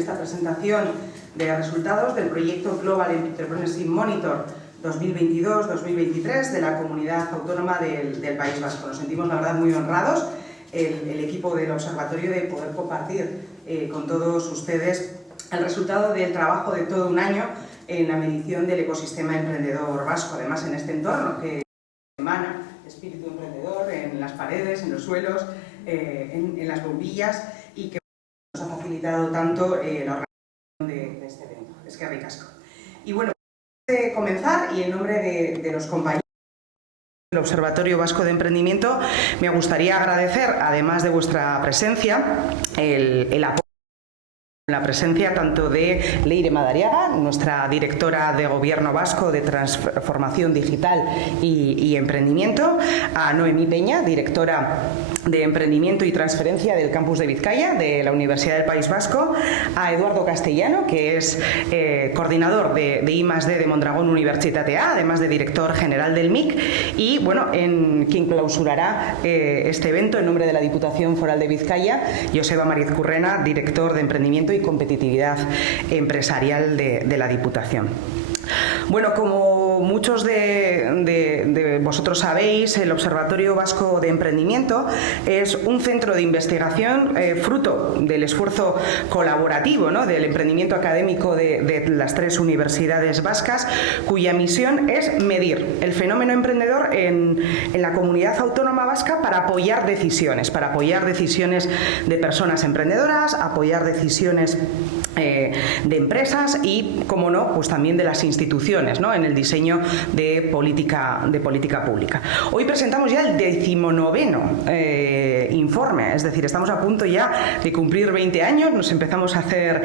esta presentación de resultados del proyecto Global Entrepreneurship Monitor 2022-2023 de la Comunidad Autónoma del País Vasco. Nos sentimos, la verdad, muy honrados, el equipo del Observatorio, de poder compartir con todos ustedes el resultado del trabajo de todo un año en la medición del ecosistema emprendedor vasco. Además, en este entorno que emana espíritu emprendedor en las paredes, en los suelos, en las bombillas, y que nos ha facilitado tanto la organización de este evento. Es que ricasco. Y bueno, antes de comenzar, y en nombre de los compañeros del Observatorio Vasco de Emprendimiento, me gustaría agradecer, además de vuestra presencia, el apoyo, la presencia tanto de Leire Madariaga, nuestra directora de Gobierno Vasco de Transformación Digital y Emprendimiento, a Noemí Peña, directora de Emprendimiento y Transferencia del Campus de Vizcaya, de la Universidad del País Vasco, a Eduardo Castellano, que es coordinador de I+D de Mondragón Universitatea, además de director general del MIC, y bueno, quien clausurará este evento en nombre de la Diputación Foral de Vizcaya, Joseba Mariz Currena, director de Emprendimiento y Competitividad Empresarial de la Diputación. Bueno, como muchos de vosotros sabéis, el Observatorio Vasco de Emprendimiento es un centro de investigación fruto del esfuerzo colaborativo, ¿no?, del emprendimiento académico de las tres universidades vascas, cuya misión es medir el fenómeno emprendedor en la comunidad autónoma vasca para apoyar decisiones de personas emprendedoras, apoyar decisiones de empresas y, como no, pues también de las instituciones, ¿no?, en el diseño de política pública. Hoy presentamos ya el 19º informe, es decir, estamos a punto ya de cumplir 20 años, nos empezamos a hacer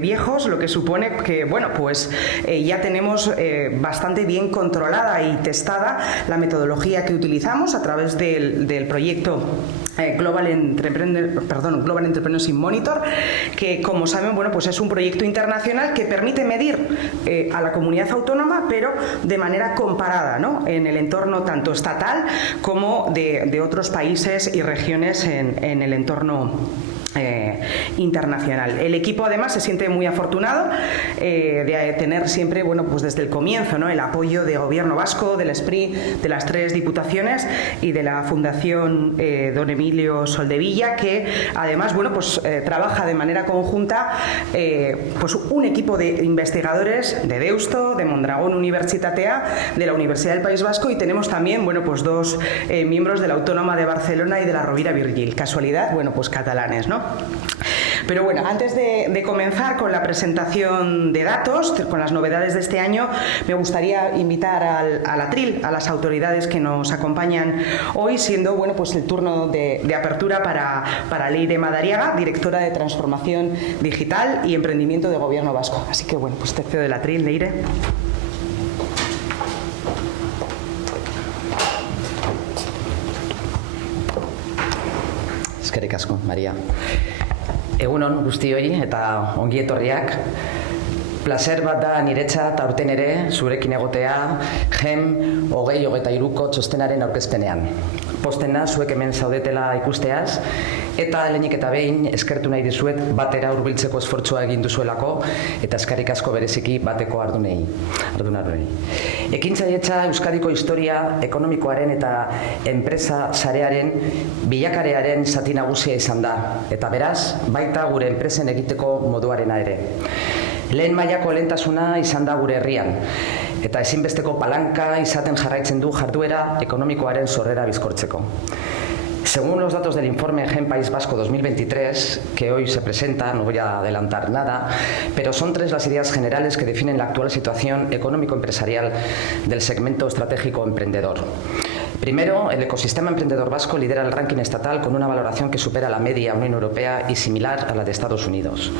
viejos, lo que supone que, bueno, pues ya tenemos bastante bien controlada y testada la metodología que utilizamos a través del proyecto Global Entrepreneurship Monitor, que, como saben, bueno, pues es un proyecto internacional que permite medir a la comunidad autónoma, pero de manera comparada, ¿no?, en el entorno tanto estatal como de otros países y regiones en el entorno internacional. El equipo, además, se siente muy afortunado de tener siempre, bueno, pues desde el comienzo, ¿no?, el apoyo de Gobierno Vasco, del SPRI, de las tres diputaciones y de la Fundación Don Emilio Soldevilla, que además, bueno, pues trabaja de manera conjunta pues un equipo de investigadores de Deusto, de Mondragón Universitatea, de la Universidad del País Vasco, y tenemos también, bueno, pues dos miembros de la Autónoma de Barcelona y de la Rovira Virgil. Casualidad, bueno, pues catalanes, ¿no? Pero bueno, antes de comenzar con la presentación de datos, con las novedades de este año, me gustaría invitar al atril, a las autoridades que nos acompañan hoy, siendo, bueno, pues el turno de apertura para Leire Madariaga, directora de Transformación Digital y Emprendimiento de Gobierno Vasco. Así que, bueno, pues te cedo el atril, Leire. Eskerrik asko, Maria. Egunon guztioi eta ongi etorriak. Placer bat da niretzat aurten ere zurekin egotea GEM 2023ko txostenaren aurkezpenean. Poztena zuek hemen zaudetela ikusteaz, eta lehenik eta behin eskertu nahi dizuet batera hurbiltzeko esfortzua egin duzuelako, eta eskerrik asko bereziki bateko ardunarrei. Ekintzailetza Euskadiko historia ekonomikoaren eta enpresa sarearen bilakarearen zati nagusia izan da, eta beraz, baita gure enpresen egiteko moduarena ere. Lehen mailako lehentasuna izan da gure herrian, eta ezinbesteko palanka izaten jarraitzen du jarduera ekonomikoaren sorrera bizkortzeko. Según los datos del informe GEM País Vasco 2023, que hoy se presenta, no voy a adelantar nada, pero son tres las ideas generales que definen la actual situación económico-empresarial del segmento estratégico emprendedor. Primero, el ecosistema emprendedor vasco lidera el ranking estatal con una valoración que supera la media Unión Europea y similar a la de Estados Unidos.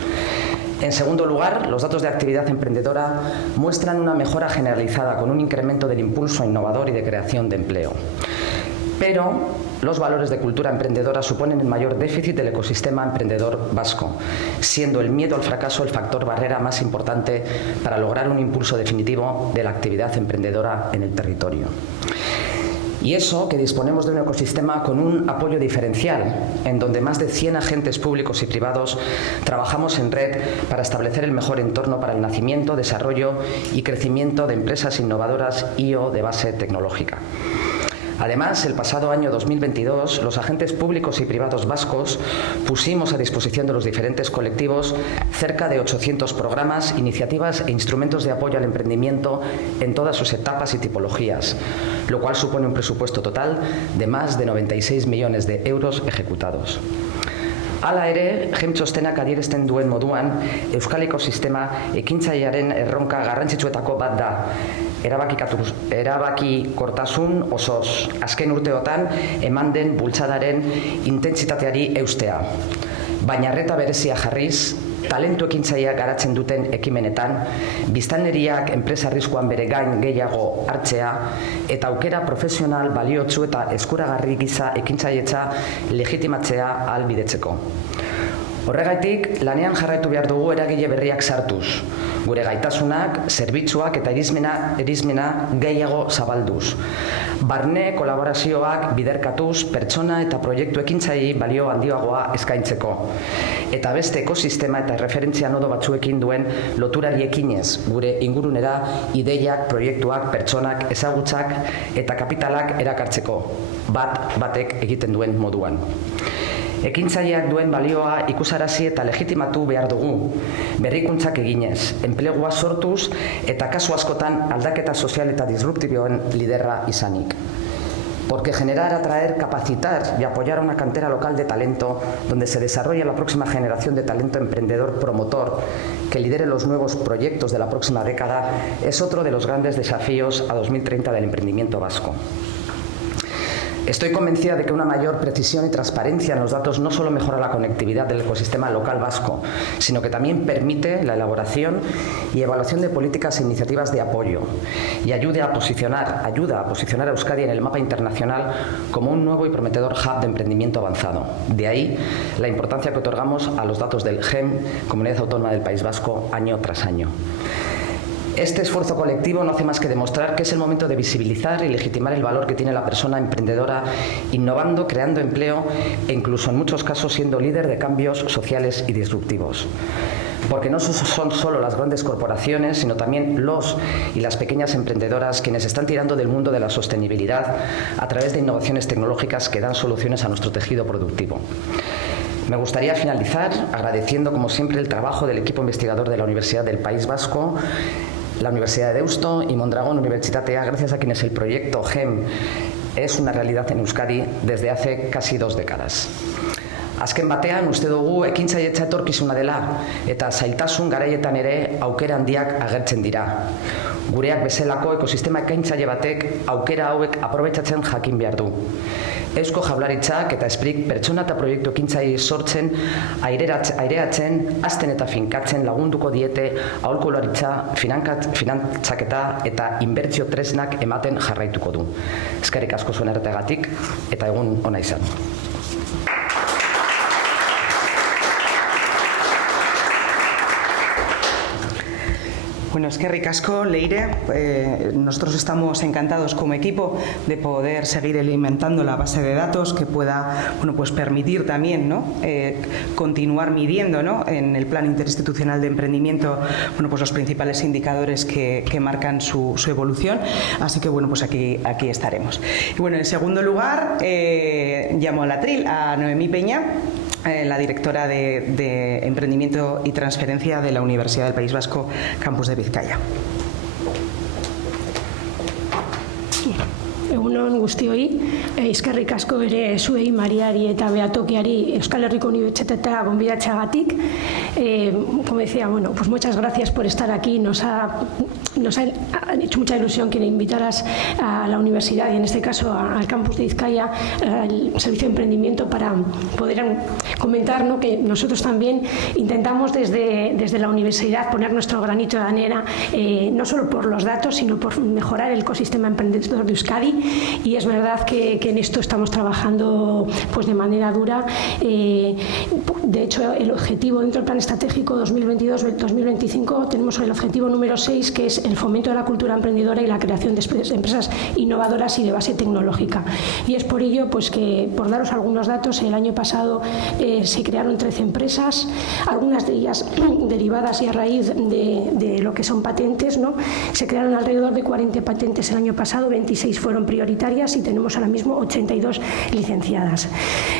En segundo lugar, los datos de actividad emprendedora muestran una mejora generalizada con un incremento del impulso innovador y de creación de empleo. Pero los valores de cultura emprendedora suponen el mayor déficit del ecosistema emprendedor vasco, siendo el miedo al fracaso el factor barrera más importante para lograr un impulso definitivo de la actividad emprendedora en el territorio. Y eso que disponemos de un ecosistema con un apoyo diferencial, en donde más de 100 agentes públicos y privados trabajamos en red para establecer el mejor entorno para el nacimiento, desarrollo y crecimiento de empresas innovadoras y o de base tecnológica. Además, el pasado año 2022, los agentes públicos y privados vascos pusimos a disposición de los diferentes colectivos cerca de 800 programas, iniciativas e instrumentos de apoyo al emprendimiento en todas sus etapas y tipologías, lo cual supone un presupuesto total de más de 96 millones de euros ejecutados. Hala ere, GEM txostenak adierazten duen moduan, Euskal ekosistema ekintzailearen erronka garrantzitsuetako bat da. Erabakikortasun osoz, azken urteotan eman den bultzadaren intentsitateari eustea. Baina arreta berezia jarriz, talentu ekintzaileak garatzen duten ekimenetan, biztanleriak enpresa arriskuan bere gain gehiago hartzea eta aukera profesional baliotsu eta eskuragarri giza ekintzailetza legitimatzea ahalbidetzeko. Horregaitik, lanean jarraitu behar dugu eragile berriak sartuz, gure gaitasunak, zerbitzuak eta erizmena gehiago zabalduz. Barne kolaborazioak biderkatuz, pertsona eta proiektu ekintzailei balio handiagoa eskaintzeko. Eta beste ekosistema eta referentzia nodo batzuekin duen loturari ekinez, gure ingurunera ideiak, proiektuak, pertsonak, ezagutzak eta kapitalak erakartzeko, batek egiten duen moduan. Ekintzaileak duen balioa ikusarazi eta legitimatu behar dugu, berrikuntzak eginez, enplegua sortuz eta kasu askotan aldaketa sozial eta disruptiboen liderra izanik. Porque generar, atraer, capacitar y apoyar a una cantera local de talento donde se desarrolle la próxima generación de talento emprendedor promotor que lidere los nuevos proyectos de la próxima década es otro de los grandes desafíos a 2030 del emprendimiento vasco. Estoy convencida de que una mayor precisión y transparencia en los datos no solo mejora la conectividad del ecosistema local vasco, sino que también permite la elaboración y evaluación de políticas e iniciativas de apoyo y ayuda a posicionar a Euskadi en el mapa internacional como un nuevo y prometedor hub de emprendimiento avanzado. De ahí la importancia que otorgamos a los datos del GEM, Comunidad Autónoma del País Vasco, año tras año. Este esfuerzo colectivo no hace más que demostrar que es el momento de visibilizar y legitimar el valor que tiene la persona emprendedora, innovando, creando empleo e incluso en muchos casos siendo líder de cambios sociales y disruptivos. Porque no son solo las grandes corporaciones, sino también los y las pequeñas emprendedoras quienes están tirando del mundo de la sostenibilidad a través de innovaciones tecnológicas que dan soluciones a nuestro tejido productivo. Me gustaría finalizar agradeciendo, como siempre, el trabajo del equipo investigador de la Universidad del País Vasco, la Universidad de Deusto y Mondragón Unibertsitatea, gracias a quienes el proyecto GEM es una realidad en Euskadi desde hace casi 2 décadas. Azken batean, uste dugu ekintzailetza etorkizuna dela eta zailtasun garaietan ere aukera handiak agertzen dira. Gureak bezalako ekosistema ekintzaile batek aukera hauek aprobetxatzen jakin behar du. Eusko Jaurlaritzak eta Esprik pertsona eta proiektu ekintzaile sortzen, aireatzen, hazten eta finkatzen lagunduko diete aholkularitza, finantzaketa eta inbertsio tresnak ematen jarraituko du. Eskerrik asko zuen arretagatik eta egun ona izan. Bueno, eskerrik asko, Leire. Nosotros estamos encantados como equipo de poder seguir alimentando la base de datos que pueda, bueno, pues permitir también, ¿no?, continuar midiendo, ¿no?, en el plan interinstitucional de emprendimiento, bueno, pues los principales indicadores que marcan su evolución. Así que, bueno, pues aquí estaremos. Y bueno, en segundo lugar, llamo al atril a Noemí Peña, la directora de Emprendimiento y Transferencia de la Universidad del País Vasco, Campus de Vizcaya. Egunon guztioi, eskerrik asko ere zuei, Mariari eta Beatokiari Euskal Herriko Unibertsitatea gonbidatzeagatik. Como decía, bueno, pues muchas gracias por estar aquí. Nos ha hecho mucha ilusión que le invitaras a la universidad y en este caso al campus de Vizcaya, al servicio de emprendimiento, para poder comentar, ¿no?, que nosotros también intentamos desde la universidad poner nuestro granito de arena, no solo por los datos, sino por mejorar el ecosistema emprendedor de Euskadi. Y es verdad que en esto estamos trabajando pues de manera dura. De hecho, el objetivo dentro del Plan Estratégico 2020 2022-2025 tenemos el objetivo número 6, que es el fomento de la cultura emprendedora y la creación de empresas innovadoras y de base tecnológica. Y es por ello pues, que, por daros algunos datos, el año pasado se crearon 13 empresas, algunas de ellas derivadas y a raíz de lo que son patentes, ¿no? Se crearon alrededor de 40 patentes el año pasado, 26 fueron prioritarias y tenemos ahora mismo 82 licenciadas.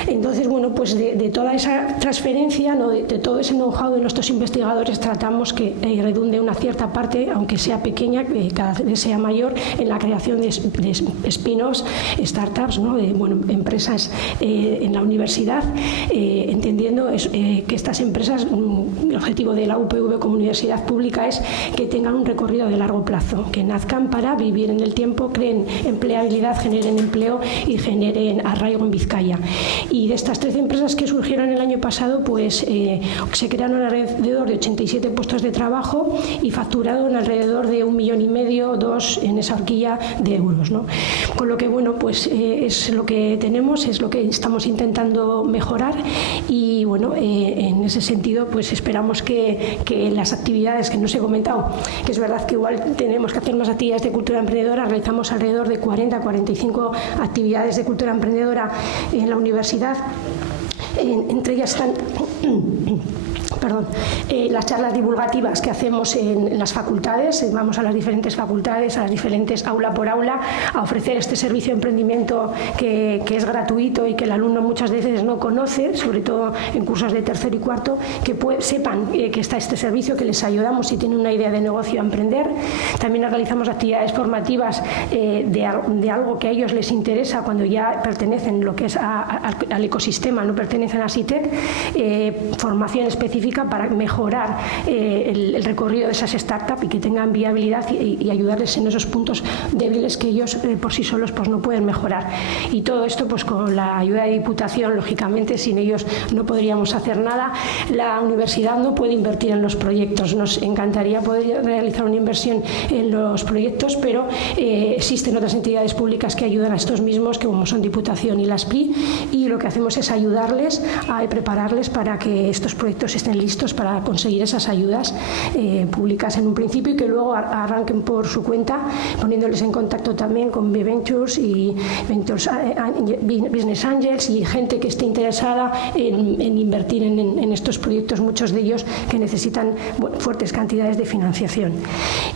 Entonces, bueno, pues de toda esa transferencia, ¿no? de todo ese know-how de nuestros investigadores, tratamos que redunde una cierta parte, aunque sea pequeña, que cada vez sea mayor, en la creación de spin-offs, startups, ¿no? De, bueno, empresas en la universidad, entendiendo que estas empresas, el objetivo de la UPV como universidad pública es que tengan un recorrido de largo plazo, que nazcan para vivir en el tiempo, creen empleabilidad, generen empleo y generen arraigo en Vizcaya. Y de estas 13 empresas que surgieron el año pasado, pues se crearon alrededor de 87 puestos de trabajo y facturaron alrededor de 1,5 millones, 2 en esa horquilla de euros, ¿no? Con lo que, bueno, pues es lo que tenemos, es lo que estamos intentando mejorar y, bueno, en ese sentido, pues esperamos que las actividades que no os he comentado, que es verdad que igual tenemos que hacer más actividades de cultura emprendedora, realizamos alrededor de 40-45 actividades de cultura emprendedora en la universidad, entre ellas están las charlas divulgativas que hacemos en las facultades, vamos a las diferentes facultades, a las diferentes aula por aula, a ofrecer este servicio de emprendimiento que es gratuito y que el alumno muchas veces no conoce, sobre todo en cursos de tercero y cuarto, que sepan que está este servicio, que les ayudamos si tienen una idea de negocio a emprender. También realizamos actividades formativas de algo que a ellos les interesa cuando ya pertenecen lo que es al ecosistema, no pertenecen a SITEC, formación específica para mejorar el recorrido de esas startups y que tengan viabilidad y ayudarles en esos puntos débiles que ellos por sí solos pues no pueden mejorar. Y todo esto pues con la ayuda de Diputación, lógicamente, sin ellos no podríamos hacer nada. La universidad no puede invertir en los proyectos, nos encantaría poder realizar una inversión en los proyectos, pero existen otras entidades públicas que ayudan a estos mismos, que como son Diputación y la SPI, y lo que hacemos es ayudarles a prepararles para que estos proyectos estén listos para conseguir esas ayudas públicas en un principio y que luego arranquen por su cuenta, poniéndoles en contacto también con B-Ventures y Business Angels y gente que esté interesada en invertir en estos proyectos, muchos de ellos que necesitan fuertes cantidades de financiación.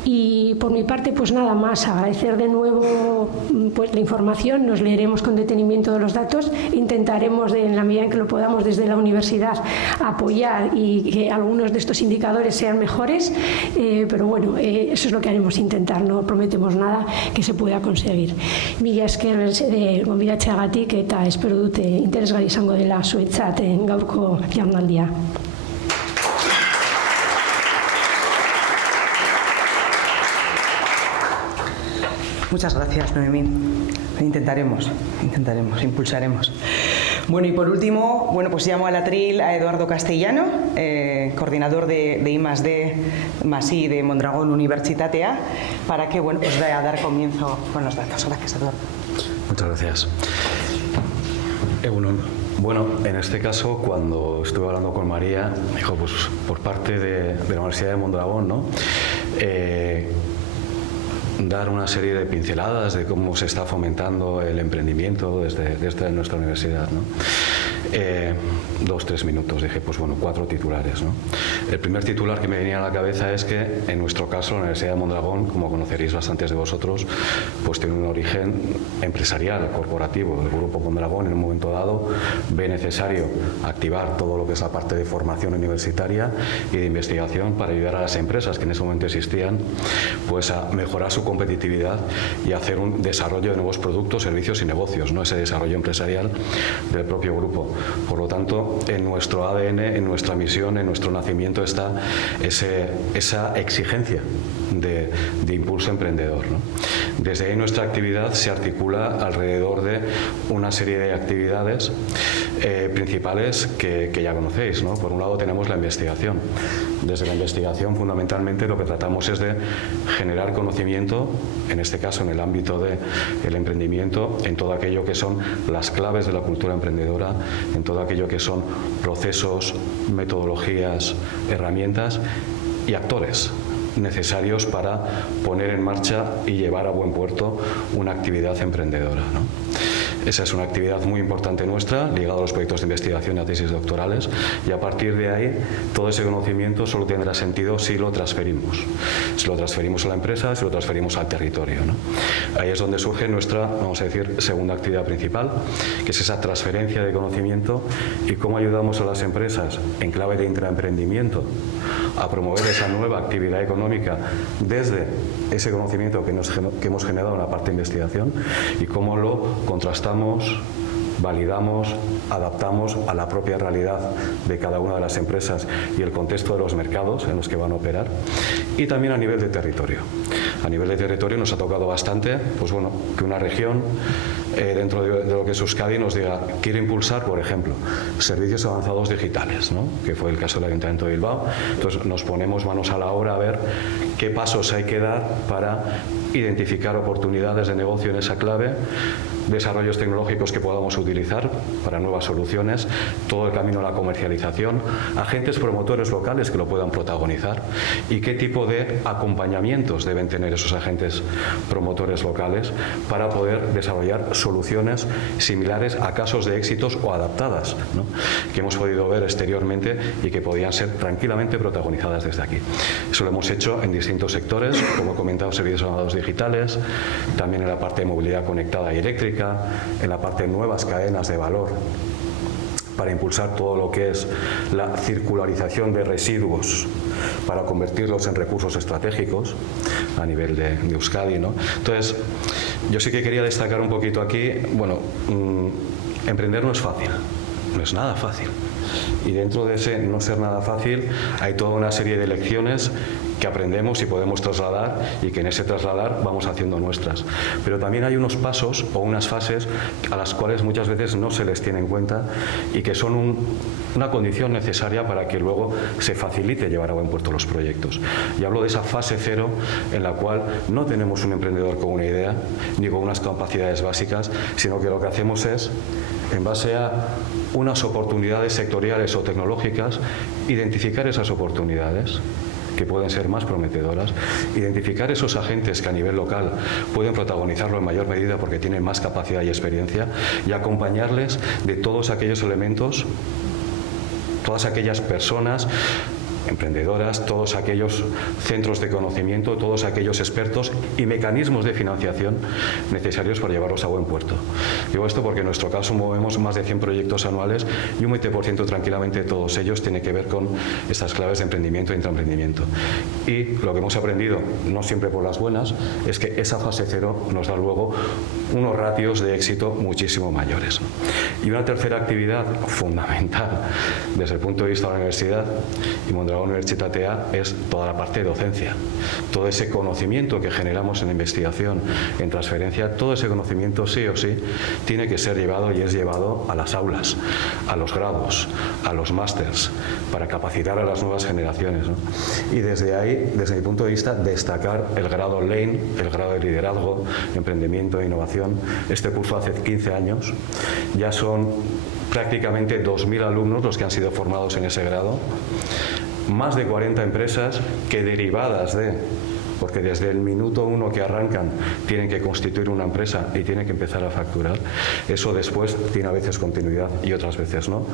Y por mi parte, pues nada más, agradecer de nuevo pues la información, nos leeremos con detenimiento de los datos, intentaremos en la medida en que lo podamos desde la universidad apoyar y que algunos de estos indicadores sean mejores, pero bueno, eso es lo que haremos, intentar, no prometemos nada que se pueda conseguir. Mila esker gonbidatzeagatik eta espero dute interesgarri izango dela zuentzat gaurko jardunaldia. Muchas gracias, Noemí. Intentaremos, impulsaremos. Bueno, y por último, bueno, pues llamo al atril a Eduardo Castellano, coordinador de I+D+I de Mondragón Universitatea, para que, bueno, pues vaya a dar comienzo con los datos. Gracias, Eduardo. Muchas gracias. Bueno, en este caso, cuando estuve hablando con María, me dijo, pues por parte de la Universidad de Mondragón, ¿no? Dar una serie de pinceladas de cómo se está fomentando el emprendimiento desde nuestra universidad, ¿no? 2-3 minutos, dije, pues bueno, 4 titulares, ¿no? El primer titular que me venía a la cabeza es que, en nuestro caso, la Universidad de Mondragón, como conoceréis bastantes de vosotros, pues tiene un origen empresarial, corporativo. El Grupo Mondragón, en un momento dado, ve necesario activar todo lo que es la parte de formación universitaria y de investigación para ayudar a las empresas que en ese momento existían, pues a mejorar su competitividad y hacer un desarrollo de nuevos productos, servicios y negocios, ¿no? Ese desarrollo empresarial del propio grupo. Por lo tanto, en nuestro ADN, en nuestra misión, en nuestro nacimiento está esa exigencia de impulso emprendedor, ¿no? Desde ahí nuestra actividad se articula alrededor de una serie de actividades principales que ya conocéis, ¿no? Por un lado tenemos la investigación. Desde la investigación, fundamentalmente, lo que tratamos es de generar conocimiento, en este caso en el ámbito del emprendimiento, en todo aquello que son las claves de la cultura emprendedora en todo aquello que son procesos, metodologías, herramientas y actores necesarios para poner en marcha y llevar a buen puerto una actividad emprendedora, ¿no? Esa es una actividad muy importante nuestra, ligada a los proyectos de investigación y a tesis doctorales, y a partir de ahí todo ese conocimiento solo tendrá sentido si lo transferimos. Si lo transferimos a la empresa, si lo transferimos al territorio, ¿no? Ahí es donde surge nuestra, vamos a decir, segunda actividad principal, que es esa transferencia de conocimiento y cómo ayudamos a las empresas en clave de intraemprendimiento a promover esa nueva actividad económica desde ese conocimiento que hemos generado en la parte de investigación y cómo lo contrastamos, validamos, adaptamos a la propia realidad de cada una de las empresas y el contexto de los mercados en los que van a operar, y también a nivel de territorio. A nivel de territorio nos ha tocado bastante, pues bueno, que una región dentro de lo que es Euskadi nos diga, quiere impulsar, por ejemplo, servicios avanzados digitales, ¿no? Que fue el caso del Ayuntamiento de Bilbao. Entonces nos ponemos manos a la obra a ver qué pasos hay que dar para identificar oportunidades de negocio en esa clave, desarrollos tecnológicos que podamos utilizar para nuevas soluciones, todo el camino a la comercialización, agentes promotores locales que lo puedan protagonizar y qué tipo de acompañamientos deben tener esos agentes promotores locales para poder desarrollar soluciones similares a casos de éxitos o adaptadas, ¿no? Que hemos podido ver exteriormente y que podían ser tranquilamente protagonizadas desde aquí. Eso lo hemos hecho en distintos sectores, como he comentado, servicios avanzados digitales, también en la parte de movilidad conectada y eléctrica, en la parte de nuevas cadenas de valor para impulsar todo lo que es la circularización de residuos para convertirlos en recursos estratégicos a nivel de Euskadi, ¿no? Entonces, yo sí que quería destacar un poquito aquí, bueno, emprender no es fácil, no es nada fácil. Y dentro de ese no ser nada fácil hay toda una serie de lecciones que aprendemos y podemos trasladar y que en ese trasladar vamos haciendo nuestras. Pero también hay unos pasos o unas fases a las cuales muchas veces no se les tiene en cuenta y que son una condición necesaria para que luego se facilite llevar a buen puerto los proyectos. Y hablo de esa fase cero en la cual no tenemos un emprendedor con una idea ni con unas capacidades básicas, sino que lo que hacemos es, en base a unas oportunidades sectoriales o tecnológicas, identificar esas oportunidades que pueden ser más prometedoras, identificar esos agentes que a nivel local pueden protagonizarlo en mayor medida porque tienen más capacidad y experiencia, y acompañarles de todos aquellos elementos, todas aquellas personas emprendedoras, todos aquellos centros de conocimiento, todos aquellos expertos y mecanismos de financiación necesarios para llevarlos a buen puerto. Digo esto porque en nuestro caso movemos más de 100 proyectos anuales y un 20% tranquilamente de todos ellos tiene que ver con estas claves de emprendimiento e intraemprendimiento. Y lo que hemos aprendido, no siempre por las buenas, es que esa fase cero nos da luego unos ratios de éxito muchísimo mayores. Y una tercera actividad fundamental desde el punto de vista de la universidad y Mondragón Unibertsitatea es toda la parte de docencia. Todo ese conocimiento que generamos en investigación, en transferencia, todo ese conocimiento sí o sí tiene que ser llevado y es llevado a las aulas, a los grados, a los másters, para capacitar a las nuevas generaciones, ¿no? Y desde ahí, desde mi punto de vista, destacar el grado Lane, el grado de liderazgo, emprendimiento e innovación. Este curso hace 15 años, ya son prácticamente 2.000 alumnos los que han sido formados en ese grado. Más de 40 empresas que derivadas de, porque desde el minuto uno que arrancan tienen que constituir una empresa y tienen que empezar a facturar, eso después tiene a veces continuidad y otras veces no,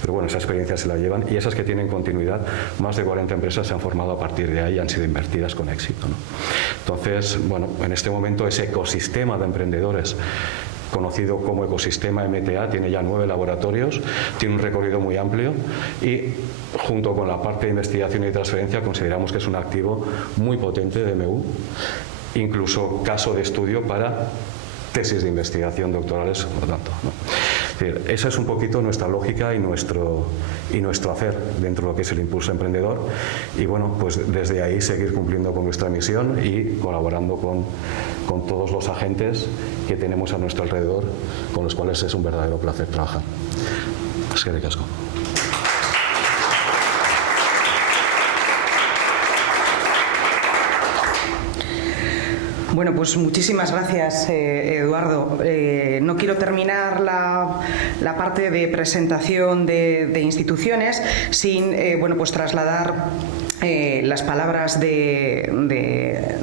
pero bueno, esa experiencia se la llevan, y esas que tienen continuidad, más de 40 empresas se han formado a partir de ahí y han sido invertidas con éxito, ¿no? Entonces, bueno, en este momento ese ecosistema de emprendedores conocido como ecosistema MTA, tiene ya 9 laboratorios, tiene un recorrido muy amplio y junto con la parte de investigación y transferencia consideramos que es un activo muy potente de MU, incluso caso de estudio para tesis de investigación doctorales, por lo tanto, ¿no? Es decir, esa es un poquito nuestra lógica y nuestro hacer dentro de lo que es el impulso emprendedor, y bueno, pues desde ahí seguir cumpliendo con nuestra misión y colaborando con todos los agentes que tenemos a nuestro alrededor, con los cuales es un verdadero placer trabajar. Eskerrik asko. Bueno, pues muchísimas gracias, Eduardo. No quiero terminar la parte de presentación de instituciones sin bueno, pues trasladar las palabras de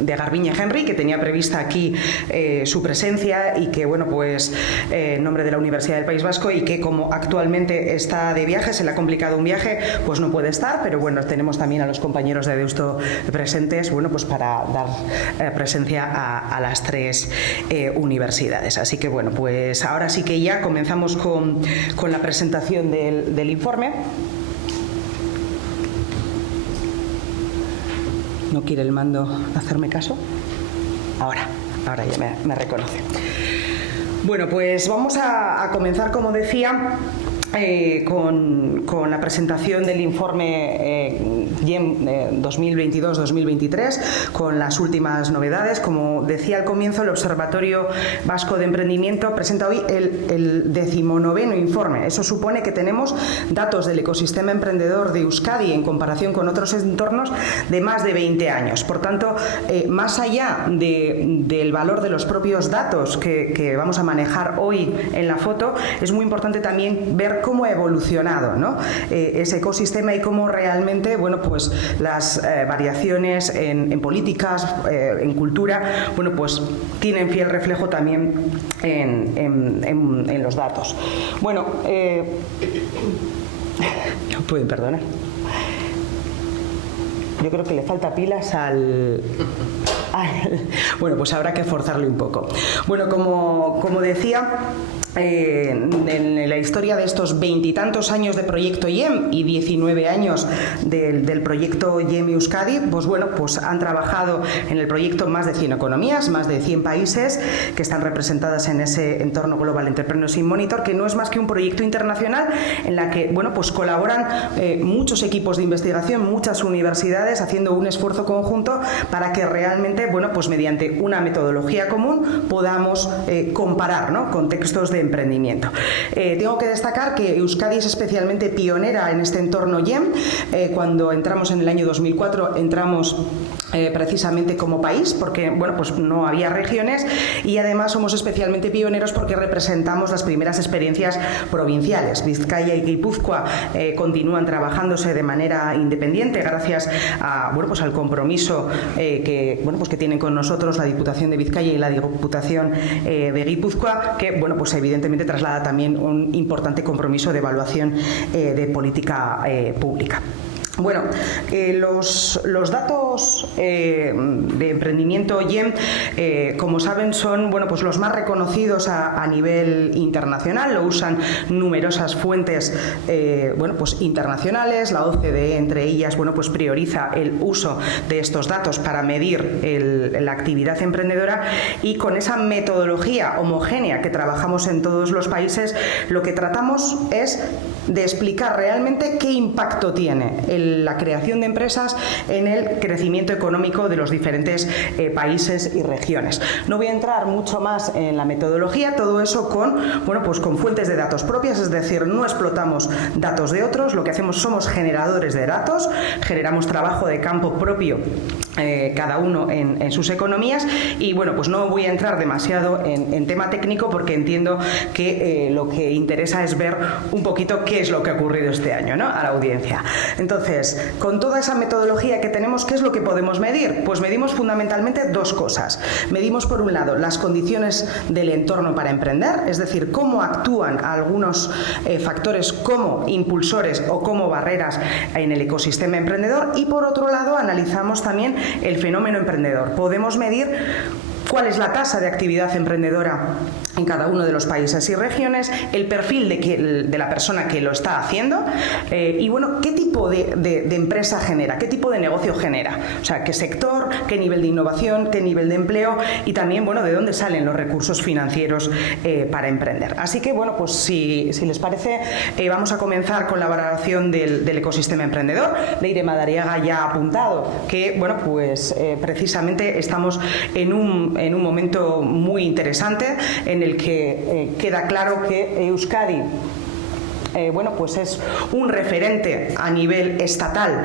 Garbiñe Henry, que tenía prevista aquí su presencia y que, bueno, pues en nombre de la Universidad del País Vasco, y que como actualmente está de viaje, se le ha complicado un viaje, pues no puede estar, pero bueno, tenemos también a los compañeros de Deusto presentes, bueno, pues para dar presencia a las tres universidades. Así que bueno, pues ahora sí que ya comenzamos con la presentación del informe. ¿No quiere el mando hacerme caso? Ahora ya me reconoce. Bueno, pues vamos a comenzar, como decía, con la presentación del informe GEM 2022-2023, con las últimas novedades. Como decía al comienzo, el Observatorio Vasco de Emprendimiento presenta hoy el 19º informe. Eso supone que tenemos datos del ecosistema emprendedor de Euskadi en comparación con otros entornos de más de 20 años. Por tanto, más allá del valor de los propios datos que vamos a manejar hoy en la foto, es muy importante también ver cómo ha evolucionado, ¿no?, ese ecosistema y cómo realmente, bueno, pues las variaciones en políticas, en cultura, bueno, pues tienen fiel reflejo también en los datos. Bueno, no pueden perdonar. Yo creo que le falta pilas al... Bueno, pues habrá que forzarle un poco. Bueno, como decía, en la historia de estos 20 y tantos años de proyecto GEM y 19 años del proyecto GEM Euskadi, pues bueno, pues han trabajado en el proyecto más de 100 economías, más de 100 países que están representadas en ese entorno Global Entrepreneurship Monitor, que no es más que un proyecto internacional en la que, bueno, pues colaboran muchos equipos de investigación, muchas universidades, haciendo un esfuerzo conjunto para que realmente, bueno, pues mediante una metodología común podamos comparar, ¿no?, contextos de emprendimiento. Tengo que destacar que Euskadi es especialmente pionera en este entorno GEM. Cuando entramos en el año 2004, entramos precisamente como país, porque, bueno, pues no había regiones, y además somos especialmente pioneros porque representamos las primeras experiencias provinciales. Vizcaya y Guipúzcoa continúan trabajándose de manera independiente gracias a, bueno, pues al compromiso que tienen con nosotros la Diputación de Vizcaya y la Diputación de Guipúzcoa, que, bueno, pues evidentemente traslada también un importante compromiso de evaluación de política pública. Bueno, los datos de emprendimiento GEM, como saben, son, bueno, pues los más reconocidos a nivel internacional. Lo usan numerosas fuentes, bueno, pues internacionales. La OCDE, entre ellas, bueno, pues prioriza el uso de estos datos para medir la actividad emprendedora, y con esa metodología homogénea que trabajamos en todos los países, lo que tratamos es de explicar realmente qué impacto tiene la creación de empresas en el crecimiento económico de los diferentes países y regiones. No voy a entrar mucho más en la metodología, todo eso con fuentes de datos propias, es decir, no explotamos datos de otros, lo que hacemos somos generadores de datos, generamos trabajo de campo propio, cada uno en sus economías, y bueno, pues no voy a entrar demasiado en tema técnico porque entiendo que lo que interesa es ver un poquito qué es lo que ha ocurrido este año, ¿no?, a la audiencia. Entonces, con toda esa metodología que tenemos, ¿qué es lo que podemos medir? Pues medimos fundamentalmente dos cosas. Medimos, por un lado, las condiciones del entorno para emprender, es decir, cómo actúan algunos factores como impulsores o como barreras en el ecosistema emprendedor, y por otro lado analizamos también el fenómeno emprendedor. Podemos medir cuál es la tasa de actividad emprendedora en cada uno de los países y regiones, el perfil de la persona que lo está haciendo, y bueno, qué tipo de empresa genera, qué tipo de negocio genera, o sea, qué sector, qué nivel de innovación, qué nivel de empleo, y también, bueno, de dónde salen los recursos financieros para emprender. Así que, bueno, pues si les parece, vamos a comenzar con la valoración del ecosistema emprendedor. Leire Madariaga ya ha apuntado que, bueno, pues precisamente estamos en un momento muy interesante en el que queda claro que Euskadi bueno, pues es un referente a nivel estatal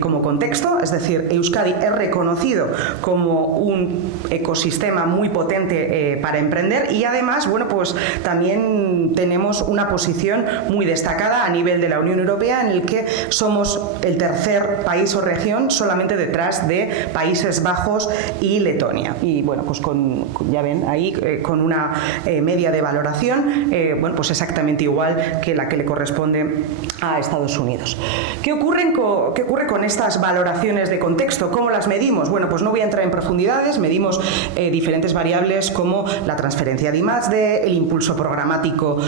como contexto, es decir, Euskadi es reconocido como un ecosistema muy potente para emprender y además, bueno, pues también tenemos una posición muy destacada a nivel de la Unión Europea en el que somos el tercer país o región solamente detrás de Países Bajos y Letonia. Y bueno, pues ya ven ahí con una media de valoración, bueno, pues exactamente igual que la que le corresponde a Estados Unidos. ¿Qué ocurre con estas valoraciones de contexto? ¿Cómo las medimos? Bueno, pues no voy a entrar en profundidades, medimos diferentes variables como la transferencia de I+D, el impulso programático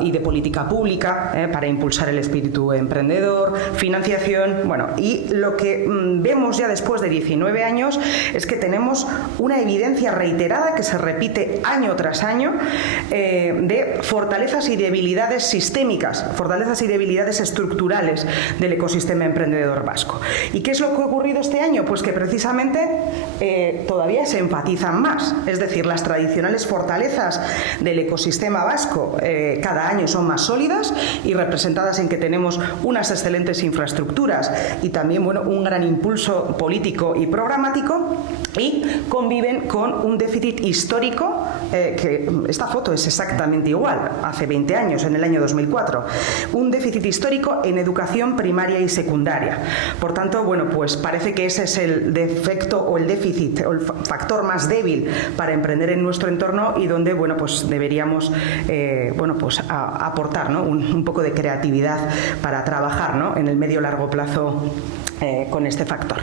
y de política pública para impulsar el espíritu emprendedor, financiación, bueno, y lo que vemos ya después de 19 años es que tenemos una evidencia reiterada que se repite año tras año de fortalezas y debilidades sistémicas, fortalezas y debilidades estructurales del ecosistema emprendedor vasco. ¿Y qué es lo que ha ocurrido este año? Pues que precisamente todavía se enfatizan más, es decir, las tradicionales fortalezas del ecosistema vasco cada año son más sólidas y representadas en que tenemos unas excelentes infraestructuras y también, bueno, un gran impulso político y programático, y conviven con un déficit histórico que esta foto es exactamente igual, hace 20 años, en el año 2004, un déficit histórico en educación primaria y secundaria. Por tanto, bueno, pues parece que ese es el defecto o el déficit o el factor más débil para emprender en nuestro entorno y donde, bueno, pues deberíamos bueno, pues aportar, ¿no?, un poco de creatividad para trabajar, ¿no?, en el medio-largo plazo con este factor.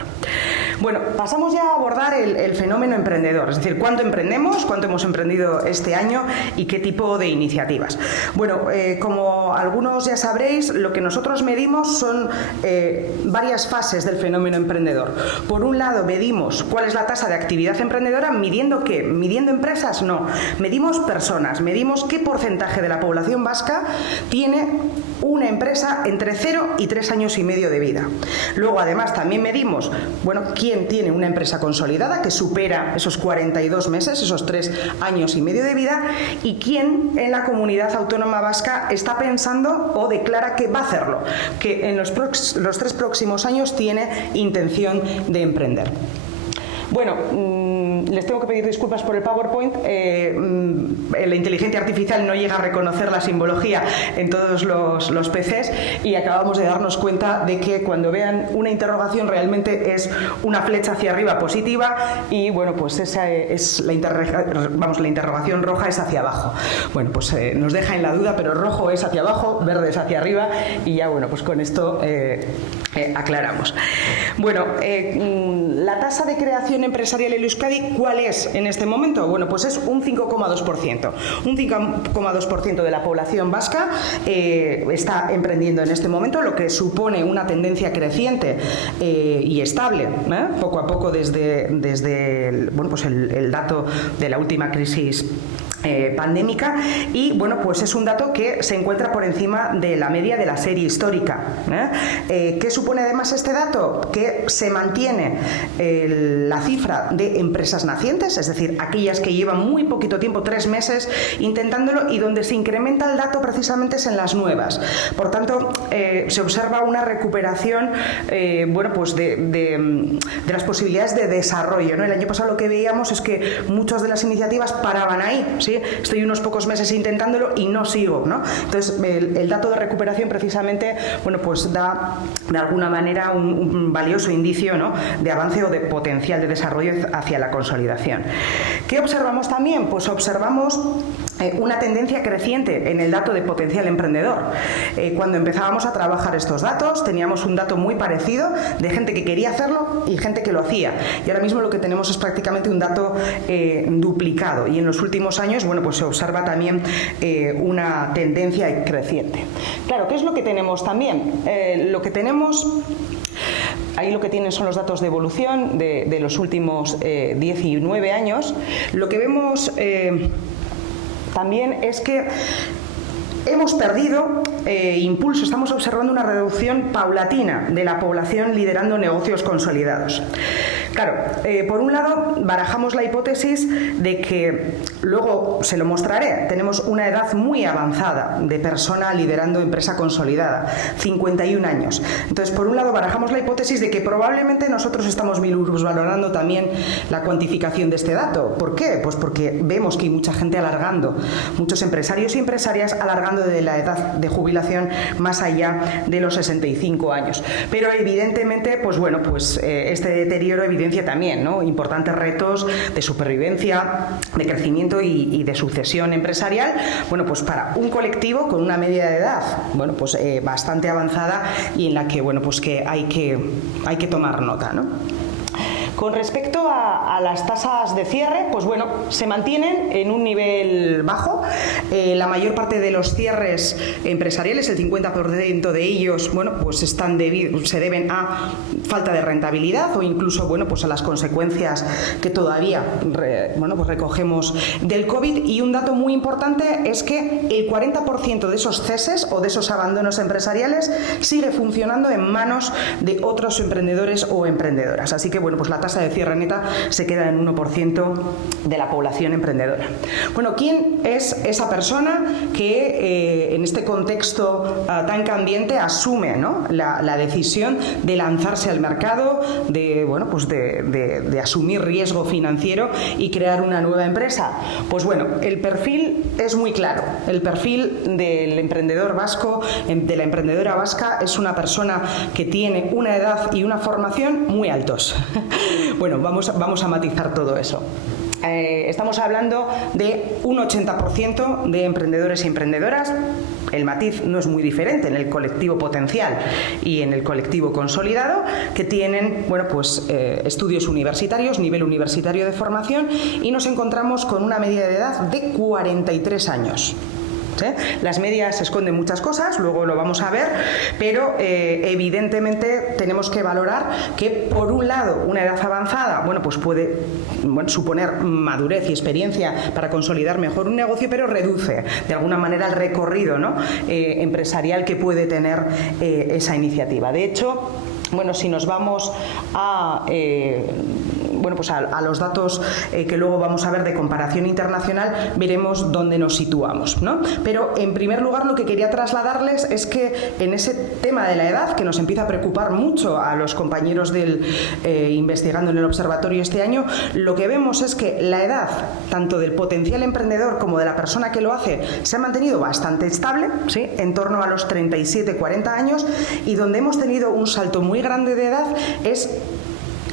Bueno, pasamos ya a abordar el fenómeno emprendedor, es decir, cuánto emprendemos, cuánto hemos emprendido este año y qué tipo de iniciativas. Bueno, como algunos ya sabréis, lo que nosotros medimos son varias fases del fenómeno emprendedor. Por un lado, medimos cuál es la tasa de actividad emprendedora. ¿Midiendo qué? ¿Midiendo empresas? No. Medimos personas, medimos qué porcentaje de la población vasca tiene una empresa entre 0 y 3 años y medio de vida. Luego, además, también medimos, bueno, quién tiene una empresa consolidada que supera esos 42 meses, esos 3 años y medio de vida, y quién en la comunidad autónoma vasca está pensando o declara que va a hacerlo, que en los 3 próximos años tiene intención de emprender. Bueno, les tengo que pedir disculpas por el PowerPoint. La inteligencia artificial no llega a reconocer la simbología en todos los PCs y acabamos de darnos cuenta de que cuando vean una interrogación realmente es una flecha hacia arriba positiva y, bueno, pues esa es la interrogación roja es hacia abajo. Bueno, pues nos deja en la duda, pero rojo es hacia abajo, verde es hacia arriba y ya, bueno, pues con esto aclaramos. Bueno, la tasa de creación empresarial en Euskadi, ¿cuál es en este momento? Bueno, pues es un 5,2%. Un 5,2% de la población vasca está emprendiendo en este momento, lo que supone una tendencia creciente y estable, poco a poco desde bueno, pues el dato de la última crisis pandémica, y bueno, pues es un dato que se encuentra por encima de la media de la serie histórica. ¿Qué supone además este dato? Que se mantiene la cifra de empresas nacientes, es decir, aquellas que llevan muy poquito tiempo, 3 meses intentándolo, y donde se incrementa el dato precisamente es en las nuevas. Por tanto, se observa una recuperación bueno, pues de las posibilidades de desarrollo, ¿no? El año pasado lo que veíamos es que muchas de las iniciativas paraban ahí, ¿sí? Estoy unos pocos meses intentándolo y no sigo, ¿no? Entonces, el dato de recuperación precisamente, bueno, pues da de alguna manera un valioso indicio, ¿no?, de avance o de potencial de desarrollo hacia la consolidación. ¿Qué observamos también? Pues observamos una tendencia creciente en el dato de potencial emprendedor. Cuando empezábamos a trabajar estos datos, teníamos un dato muy parecido de gente que quería hacerlo y gente que lo hacía. Y ahora mismo lo que tenemos es prácticamente un dato duplicado. Y en los últimos años, bueno, pues se observa también una tendencia creciente. Claro, ¿qué es lo que tenemos también? Lo que tenemos... Ahí lo que tienen son los datos de evolución de los últimos 19 años. Lo que vemos también es que hemos perdido impulso, estamos observando una reducción paulatina de la población liderando negocios consolidados. Claro, por un lado barajamos la hipótesis de que, luego se lo mostraré, tenemos una edad muy avanzada de persona liderando empresa consolidada, 51 años. Entonces, por un lado barajamos la hipótesis de que probablemente nosotros estamos minusvalorando también la cuantificación de este dato. ¿Por qué? Pues porque vemos que hay mucha gente alargando, muchos empresarios y empresarias alargando de la edad de jubilación más allá de los 65 años. Pero evidentemente, pues bueno, pues este deterioro evidencia también, ¿no?, importantes retos de supervivencia, de crecimiento y de sucesión empresarial, bueno, pues para un colectivo con una media de edad, bueno, pues bastante avanzada y en la que, bueno, pues que hay que tomar nota, ¿no? Con respecto a las tasas de cierre, pues bueno, se mantienen en un nivel bajo. La mayor parte de los cierres empresariales, el 50% de ellos, bueno, pues se deben a falta de rentabilidad o incluso, bueno, pues a las consecuencias que todavía pues recogemos del COVID. Y un dato muy importante es que el 40% de esos ceses o de esos abandonos empresariales sigue funcionando en manos de otros emprendedores o emprendedoras. Así que, bueno, pues la tasa de cierre neta se queda en 1% de la población emprendedora. Bueno, ¿quién es esa persona que en este contexto tan cambiante asume, ¿no?, la decisión de lanzarse al mercado, de, bueno, pues de asumir riesgo financiero y crear una nueva empresa? Pues bueno, el perfil es muy claro. El perfil del emprendedor vasco, de la emprendedora vasca, es una persona que tiene una edad y una formación muy altos. Bueno, vamos a matizar todo eso. Estamos hablando de un 80% de emprendedores y emprendedoras. El matiz no es muy diferente en el colectivo potencial y en el colectivo consolidado, que tienen, bueno, pues estudios universitarios, nivel universitario de formación, y nos encontramos con una media de edad de 43 años. ¿Sí? Las medias esconden muchas cosas, luego lo vamos a ver, pero evidentemente tenemos que valorar que, por un lado, una edad avanzada, bueno, pues puede suponer madurez y experiencia para consolidar mejor un negocio, pero reduce de alguna manera el recorrido, ¿no?, empresarial que puede tener esa iniciativa. De hecho, bueno, si nos vamos a los datos que luego vamos a ver de comparación internacional, veremos dónde nos situamos, ¿no? Pero en primer lugar, lo que quería trasladarles es que en ese tema de la edad, que nos empieza a preocupar mucho a los compañeros del investigando en el observatorio este año, lo que vemos es que la edad tanto del potencial emprendedor como de la persona que lo hace se ha mantenido bastante estable, ¿sí?, en torno a los 37-40 años, y donde hemos tenido un salto muy grande de edad es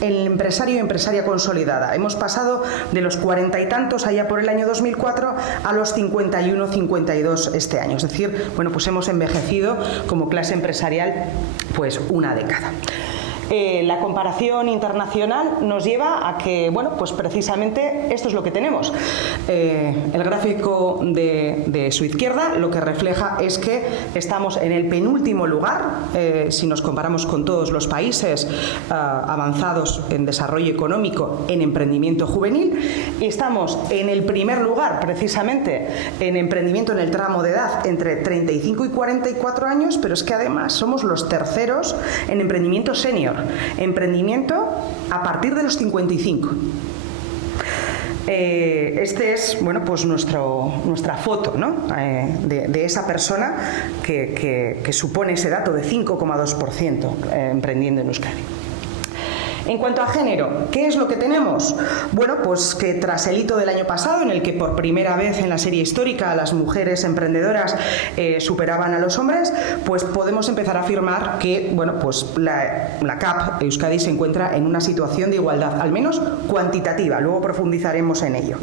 el empresario y empresaria consolidada. Hemos pasado de los 40 y tantos allá por el año 2004 a los 51-52 este año. Es decir, bueno, pues hemos envejecido como clase empresarial pues una década. La comparación internacional nos lleva a que, bueno, pues precisamente esto es lo que tenemos. El gráfico de su izquierda lo que refleja es que estamos en el penúltimo lugar, si nos comparamos con todos los países avanzados en desarrollo económico, en emprendimiento juvenil, y estamos en el primer lugar, precisamente, en emprendimiento en el tramo de edad entre 35 y 44 años, pero es que además somos los terceros en emprendimiento senior. Emprendimiento a partir de los 55. Este es, bueno, pues nuestra foto, ¿no?, de esa persona que supone ese dato de 5,2% emprendiendo en Euskadi. En cuanto a género, ¿qué es lo que tenemos? Bueno, pues que tras el hito del año pasado, en el que por primera vez en la serie histórica las mujeres emprendedoras superaban a los hombres, pues podemos empezar a afirmar que, bueno, pues la CAP Euskadi se encuentra en una situación de igualdad, al menos cuantitativa. Luego profundizaremos en ello.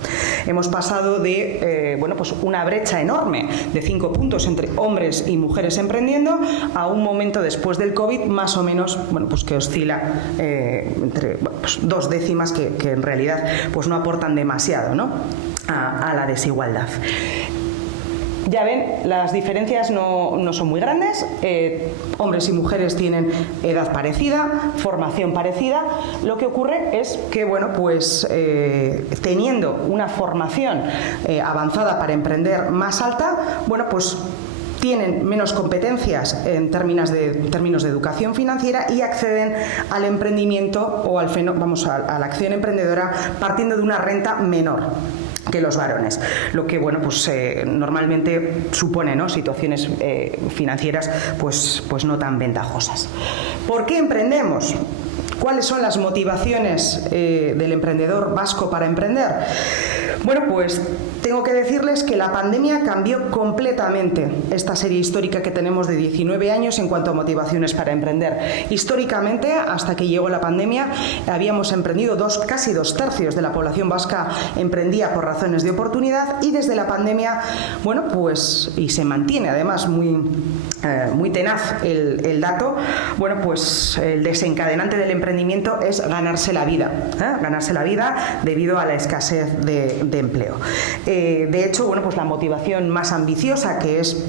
Hemos pasado de, bueno, pues una brecha enorme de 5 puntos entre hombres y mujeres emprendiendo a un momento después del COVID más o menos, bueno, pues que oscila entre, bueno, pues 2 décimas que en realidad pues no aportan demasiado, ¿no?, a la desigualdad. Ya ven, las diferencias no son muy grandes. Hombres y mujeres tienen edad parecida, formación parecida. Lo que ocurre es que, bueno, pues teniendo una formación avanzada para emprender más alta, bueno, pues tienen menos competencias en términos de educación financiera y acceden al emprendimiento o a la acción emprendedora partiendo de una renta menor que los varones, lo que bueno, pues normalmente supone, ¿no?, situaciones financieras pues no tan ventajosas. ¿Por qué emprendemos? ¿Cuáles son las motivaciones del emprendedor vasco para emprender? Bueno, pues tengo que decirles que la pandemia cambió completamente esta serie histórica que tenemos de 19 años en cuanto a motivaciones para emprender. Históricamente, hasta que llegó la pandemia, habíamos emprendido casi 2/3 de la población vasca emprendía por razones de oportunidad, y desde la pandemia, bueno, pues, y se mantiene además muy tenaz el dato, bueno, pues el desencadenante del emprendimiento es ganarse la vida debido a la escasez de empleo. De hecho, bueno, pues la motivación más ambiciosa, que es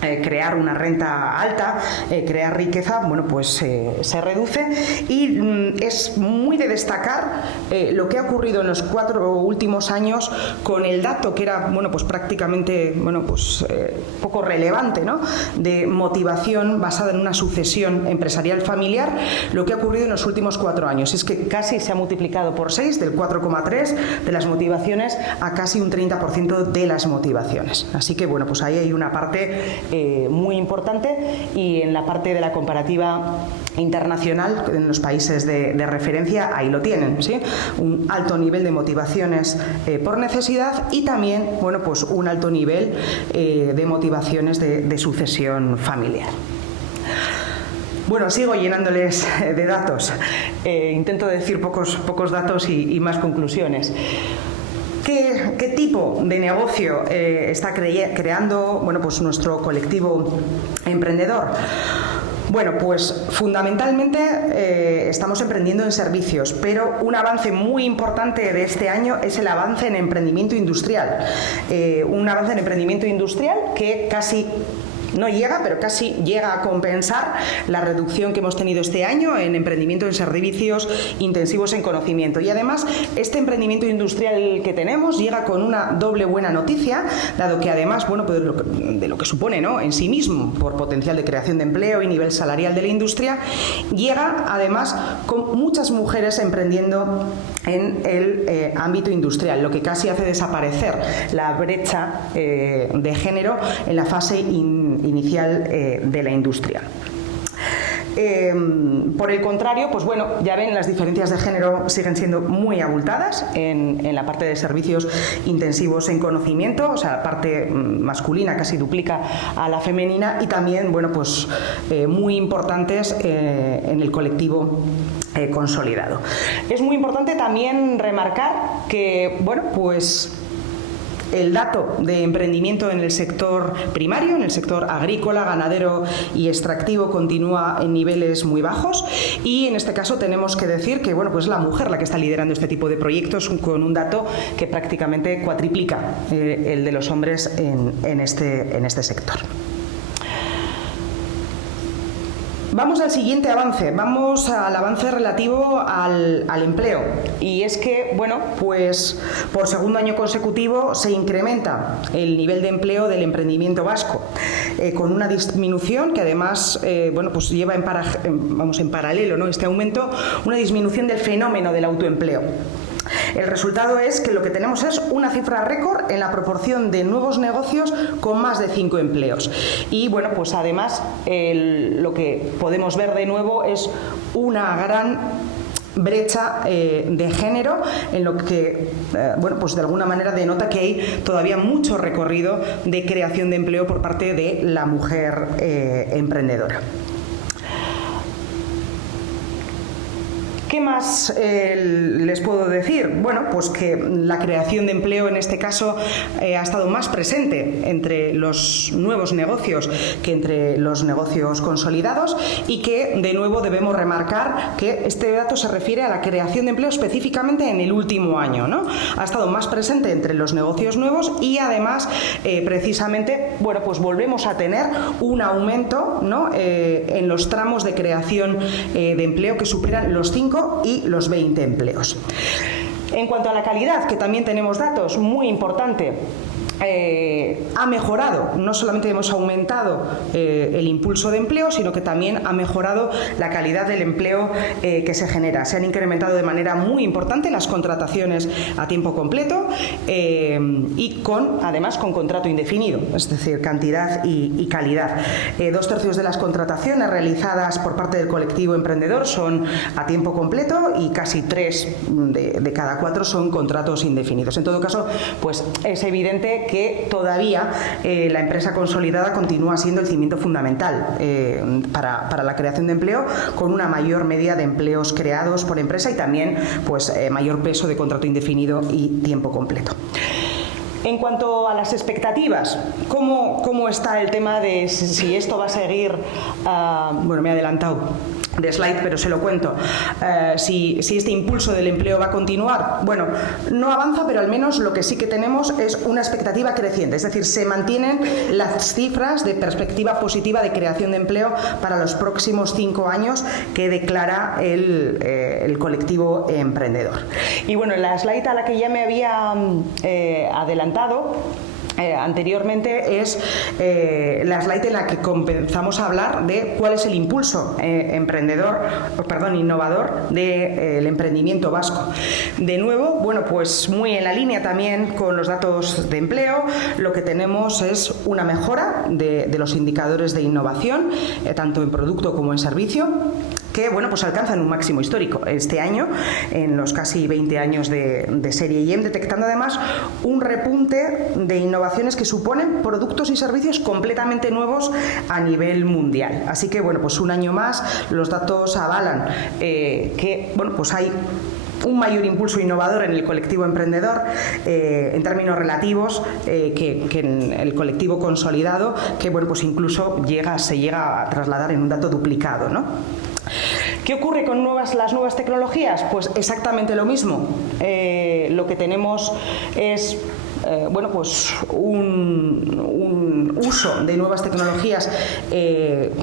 crear una renta alta, crear riqueza, bueno, pues se reduce, y es muy de destacar lo que ha ocurrido en los 4 últimos años con el dato que era, bueno, pues prácticamente, bueno, pues poco relevante, ¿no?, de motivación basada en una sucesión empresarial familiar. Lo que ha ocurrido en los últimos 4 años es que casi se ha multiplicado por 6, del 4,3 de las motivaciones a casi un 30% de las motivaciones. Así que, bueno, pues ahí hay una parte muy importante, y en la parte de la comparativa internacional en los países de referencia ahí lo tienen, ¿sí? Un alto nivel de motivaciones por necesidad, y también, bueno, pues un alto nivel de motivaciones de sucesión familiar. Bueno, sigo llenándoles de datos. Intento decir pocos datos y más conclusiones. ¿Qué tipo de negocio está creando, bueno, pues nuestro colectivo emprendedor? Bueno, pues fundamentalmente estamos emprendiendo en servicios, pero un avance muy importante de este año es el avance en emprendimiento industrial. Un avance en emprendimiento industrial que casi no llega, pero casi llega a compensar la reducción que hemos tenido este año en emprendimiento en servicios intensivos en conocimiento. Y además, este emprendimiento industrial que tenemos llega con una doble buena noticia, dado que además, bueno, pues de lo que supone, ¿no?, en sí mismo, por potencial de creación de empleo y nivel salarial de la industria, llega además con muchas mujeres emprendiendo en el ámbito industrial, lo que casi hace desaparecer la brecha de género en la fase inicial de la industria. Por el contrario, pues bueno, ya ven, las diferencias de género siguen siendo muy abultadas en la parte de servicios intensivos en conocimiento, o sea, la parte masculina casi duplica a la femenina, y también, bueno, pues muy importantes en el colectivo consolidado. Es muy importante también remarcar que, bueno, pues el dato de emprendimiento en el sector primario, en el sector agrícola, ganadero y extractivo, continúa en niveles muy bajos, y en este caso tenemos que decir que, bueno, pues es la mujer la que está liderando este tipo de proyectos, con un dato que prácticamente cuatriplica el de los hombres en este sector. Vamos al siguiente avance, vamos al avance relativo al empleo, y es que, bueno, pues por segundo año consecutivo se incrementa el nivel de empleo del emprendimiento vasco, con una disminución que además, bueno, pues lleva en paralelo, ¿no?, este aumento, una disminución del fenómeno del autoempleo. El resultado es que lo que tenemos es una cifra récord en la proporción de nuevos negocios con más de 5 empleos. Y bueno, pues además lo que podemos ver de nuevo es una gran brecha de género, en lo que, bueno, pues de alguna manera denota que hay todavía mucho recorrido de creación de empleo por parte de la mujer emprendedora. ¿Qué más les puedo decir? Bueno, pues que la creación de empleo en este caso ha estado más presente entre los nuevos negocios que entre los negocios consolidados, y que de nuevo debemos remarcar que este dato se refiere a la creación de empleo específicamente en el último año, ¿no? Ha estado más presente entre los negocios nuevos, y además precisamente, bueno, pues volvemos a tener un aumento, ¿no?, en los tramos de creación de empleo que superan los 5 y los 20 empleos. En cuanto a la calidad, que también tenemos datos, muy importante. ha mejorado, no solamente hemos aumentado el impulso de empleo, sino que también ha mejorado la calidad del empleo que se genera. Se han incrementado de manera muy importante las contrataciones a tiempo completo y además con contrato indefinido, es decir, cantidad y calidad. 2/3 de las contrataciones realizadas por parte del colectivo emprendedor son a tiempo completo y casi 3 de cada 4 son contratos indefinidos. En todo caso, pues es evidente que todavía la empresa consolidada continúa siendo el cimiento fundamental para la creación de empleo, con una mayor media de empleos creados por empresa y también pues mayor peso de contrato indefinido y tiempo completo. En cuanto a las expectativas, ¿cómo está el tema de si esto va a seguir? Bueno, me he adelantado de slide, pero se lo cuento. Si este impulso del empleo va a continuar. Bueno, no avanza, pero al menos lo que sí que tenemos es una expectativa creciente, es decir, se mantienen las cifras de perspectiva positiva de creación de empleo para los próximos 5 años que declara el colectivo emprendedor. Y bueno, la slide a la que ya me había adelantado anteriormente es la slide en la que comenzamos a hablar de cuál es el impulso innovador del emprendimiento vasco. De nuevo, bueno, pues muy en la línea también con los datos de empleo, lo que tenemos es una mejora de los indicadores de innovación, tanto en producto como en servicio, que bueno, pues alcanzan un máximo histórico este año, en los casi 20 años de serie IEM, detectando además un repunte de innovaciones que suponen productos y servicios completamente nuevos a nivel mundial. Así que bueno, pues un año más los datos avalan que bueno, pues hay un mayor impulso innovador en el colectivo emprendedor en términos relativos que en el colectivo consolidado, que bueno, pues incluso se llega a trasladar en un dato duplicado, ¿no? ¿Qué ocurre con las nuevas tecnologías? Pues exactamente lo mismo. Lo que tenemos es bueno, pues un uso de nuevas tecnologías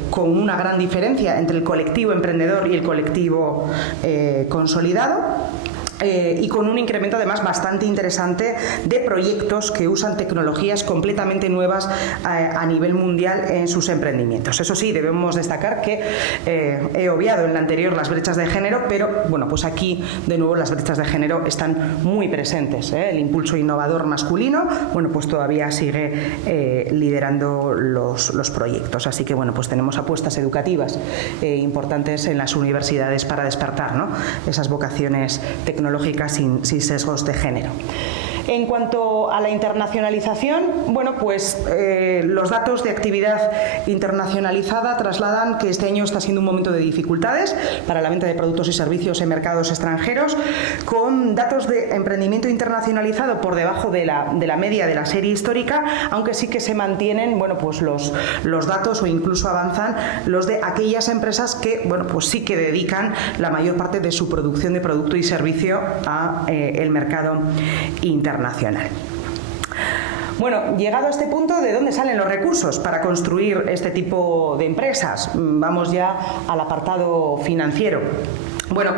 con una gran diferencia entre el colectivo emprendedor y el colectivo consolidado. Y con un incremento además bastante interesante de proyectos que usan tecnologías completamente nuevas a nivel mundial en sus emprendimientos. Eso sí, debemos destacar que he obviado en la anterior las brechas de género, pero bueno, pues aquí de nuevo las brechas de género están muy presentes. El impulso innovador masculino, bueno, pues todavía sigue liderando los proyectos. Así que bueno, pues tenemos apuestas educativas importantes en las universidades para despertar, ¿no?, esas vocaciones tecnológicas sin sesgos de género. En cuanto a la internacionalización, bueno, pues los datos de actividad internacionalizada trasladan que este año está siendo un momento de dificultades para la venta de productos y servicios en mercados extranjeros, con datos de emprendimiento internacionalizado por debajo de la media de la serie histórica, aunque sí que se mantienen, bueno, pues los datos o incluso avanzan los de aquellas empresas que, bueno, pues sí que dedican la mayor parte de su producción de producto y servicio a el mercado internacional. Bueno, llegado a este punto, ¿de dónde salen los recursos para construir este tipo de empresas? Vamos ya al apartado financiero. Bueno,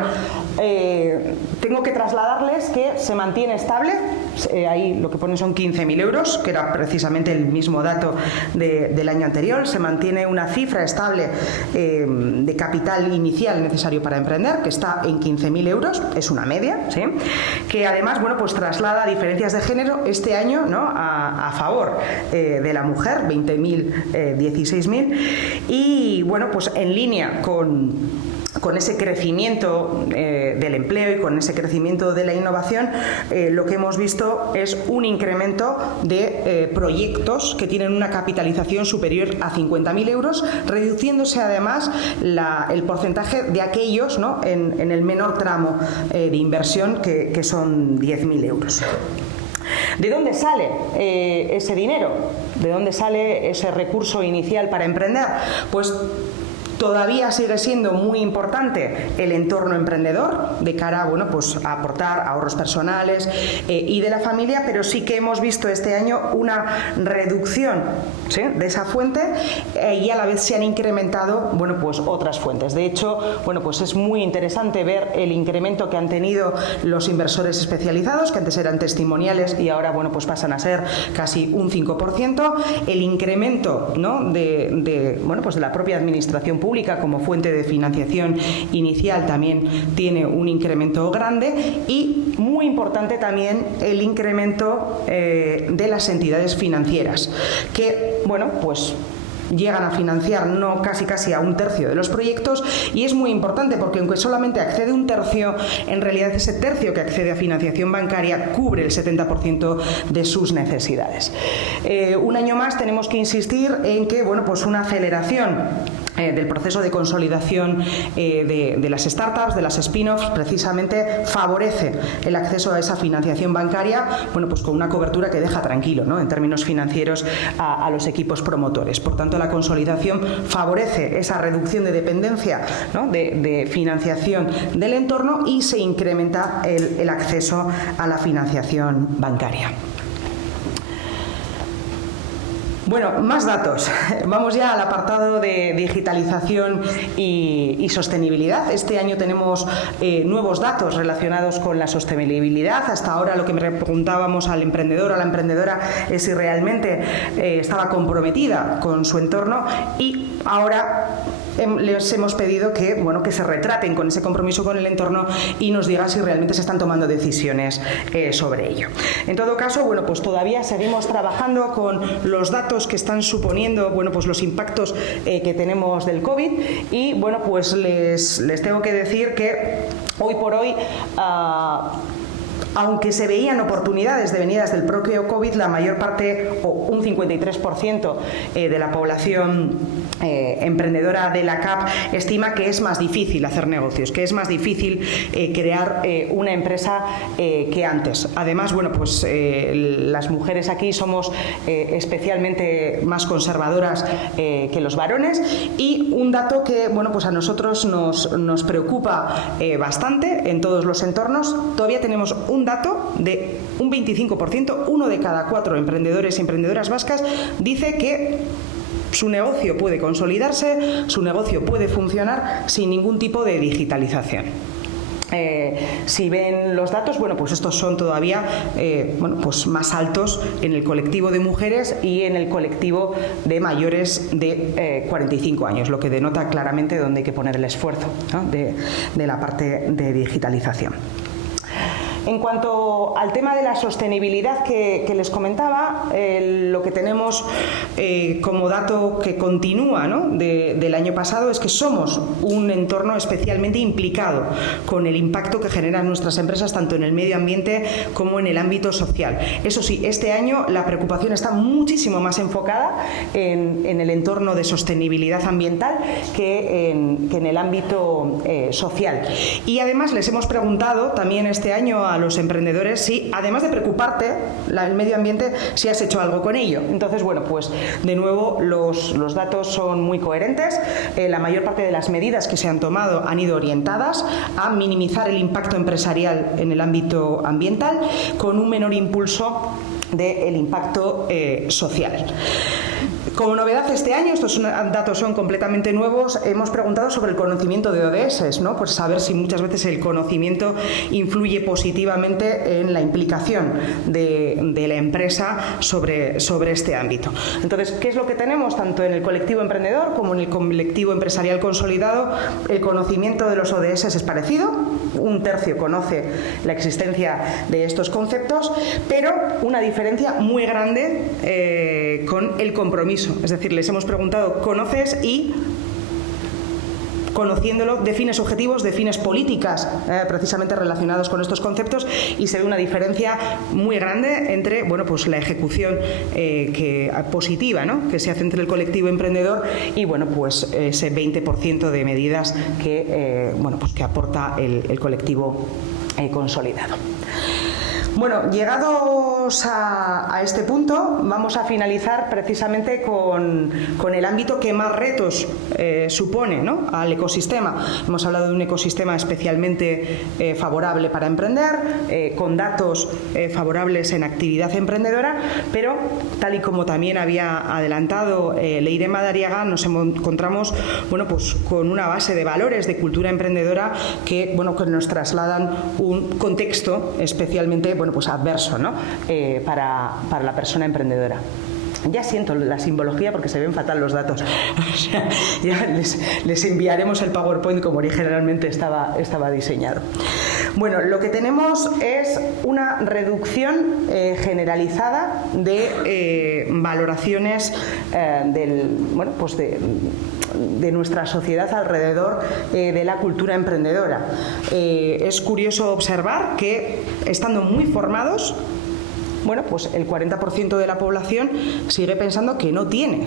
tengo que trasladarles que se mantiene estable, ahí lo que pone son 15.000 euros, que era precisamente el mismo dato del año anterior. Se mantiene una cifra estable de capital inicial necesario para emprender, que está en 15.000 euros, es una media, ¿sí?, que además, bueno, pues traslada diferencias de género este año, ¿no?, a favor de la mujer, 20.000, 16.000, y bueno, pues en línea con ese crecimiento del empleo y con ese crecimiento de la innovación, lo que hemos visto es un incremento de proyectos que tienen una capitalización superior a 50.000 euros, reduciéndose además el porcentaje de aquellos, ¿no?, en el menor tramo de inversión, que son 10.000 euros. ¿De dónde sale ese dinero? ¿De dónde sale ese recurso inicial para emprender? Pues Todavía sigue siendo muy importante el entorno emprendedor de cara bueno, pues a aportar ahorros personales y de la familia, pero sí que hemos visto este año una reducción, ¿sí?, de esa fuente y a la vez se han incrementado bueno, pues otras fuentes. De hecho, bueno, pues es muy interesante ver el incremento que han tenido los inversores especializados, que antes eran testimoniales y ahora bueno, pues pasan a ser casi un 5%. El incremento, ¿no?, bueno, pues de la propia administración pública como fuente de financiación inicial también tiene un incremento grande y muy importante también el incremento de las entidades financieras que, bueno, pues llegan a financiar no casi a un tercio de los proyectos y es muy importante porque aunque solamente accede un tercio, en realidad ese tercio que accede a financiación bancaria cubre el 70% de sus necesidades. Un año más tenemos que insistir en que bueno, pues una aceleración del proceso de consolidación de las startups, de las spin-offs, precisamente favorece el acceso a esa financiación bancaria, bueno, pues con una cobertura que deja tranquilo, ¿no?, en términos financieros a los equipos promotores. Por tanto, la consolidación favorece esa reducción de dependencia, ¿no?, de financiación del entorno y se incrementa el acceso a la financiación bancaria. Bueno, más datos. Vamos ya al apartado de digitalización y sostenibilidad. Este año tenemos nuevos datos relacionados con la sostenibilidad. Hasta ahora lo que me preguntábamos al emprendedor o a la emprendedora es si realmente estaba comprometida con su entorno y ahora les hemos pedido que, bueno, que se retraten con ese compromiso con el entorno y nos digan si realmente se están tomando decisiones sobre ello. En todo caso, bueno, pues todavía seguimos trabajando con los datos que están suponiendo, bueno, pues los impactos que tenemos del COVID y, bueno, pues les tengo que decir que hoy por hoy aunque se veían oportunidades devenidas del propio COVID, la mayor parte, o un 53% de la población emprendedora de la CAP estima que es más difícil hacer negocios, que es más difícil crear una empresa que antes. Además, bueno, pues las mujeres aquí somos especialmente más conservadoras que los varones y un dato que, bueno, pues a nosotros nos preocupa bastante en todos los entornos. Todavía tenemos un dato de un 25%, 1 de cada 4 emprendedores y emprendedoras vascas dice que su negocio puede consolidarse, su negocio puede funcionar sin ningún tipo de digitalización. Si ven los datos, bueno, pues estos son todavía bueno, pues más altos en el colectivo de mujeres y en el colectivo de mayores de 45 años, lo que denota claramente dónde hay que poner el esfuerzo, ¿no?, de la parte de digitalización. En cuanto al tema de la sostenibilidad que les comentaba, lo que tenemos como dato que continúa, ¿no?, del año pasado es que somos un entorno especialmente implicado con el impacto que generan nuestras empresas tanto en el medio ambiente como en el ámbito social. Eso sí, este año la preocupación está muchísimo más enfocada en el entorno de sostenibilidad ambiental que en el ámbito social. Y además les hemos preguntado también este año a los emprendedores si, además de preocuparte el medio ambiente, si has hecho algo con ello. Entonces, bueno, pues de nuevo los datos son muy coherentes. La mayor parte de las medidas que se han tomado han ido orientadas a minimizar el impacto empresarial en el ámbito ambiental con un menor impulso del impacto social. Como novedad este año, estos datos son completamente nuevos, hemos preguntado sobre el conocimiento de ODS, ¿no?, pues saber si muchas veces el conocimiento influye positivamente en la implicación de la empresa sobre este ámbito. Entonces, ¿qué es lo que tenemos tanto en el colectivo emprendedor como en el colectivo empresarial consolidado? El conocimiento de los ODS es parecido, un tercio conoce la existencia de estos conceptos, pero una diferencia muy grande con el compromiso. Es decir, les hemos preguntado, ¿conoces? Y conociéndolo, defines objetivos, defines políticas precisamente relacionadas con estos conceptos y se ve una diferencia muy grande entre, bueno, pues la ejecución positiva, ¿no?, que se hace entre el colectivo emprendedor y, bueno, pues ese 20% de medidas que, bueno, pues que aporta el colectivo consolidado. Bueno, llegados a este punto, vamos a finalizar precisamente con el ámbito que más retos supone, ¿no?, al ecosistema. Hemos hablado de un ecosistema especialmente favorable para emprender, con datos favorables en actividad emprendedora, pero tal y como también había adelantado Leire Madariaga, nos encontramos, bueno, pues con una base de valores de cultura emprendedora que, bueno, que nos trasladan un contexto especialmente, bueno, pues adverso, ¿no?, para la persona emprendedora. Ya siento la simbología porque se ven fatal los datos. O sea, ya les enviaremos el PowerPoint como originalmente estaba diseñado. Bueno, lo que tenemos es una reducción generalizada de valoraciones de nuestra sociedad alrededor de la cultura emprendedora. Es curioso observar que, estando muy formados, bueno, pues el 40% de la población sigue pensando que no tiene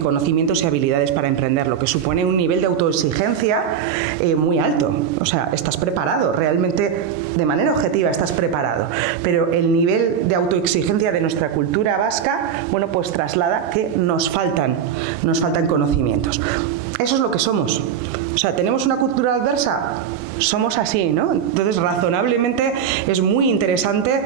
conocimientos y habilidades para emprender, lo que supone un nivel de autoexigencia muy alto. O sea, estás preparado, realmente, de manera objetiva estás preparado, pero el nivel de autoexigencia de nuestra cultura vasca, bueno, pues traslada que nos faltan conocimientos. Eso es lo que somos. O sea, ¿tenemos una cultura adversa? Somos así, ¿no? Entonces, razonablemente es muy interesante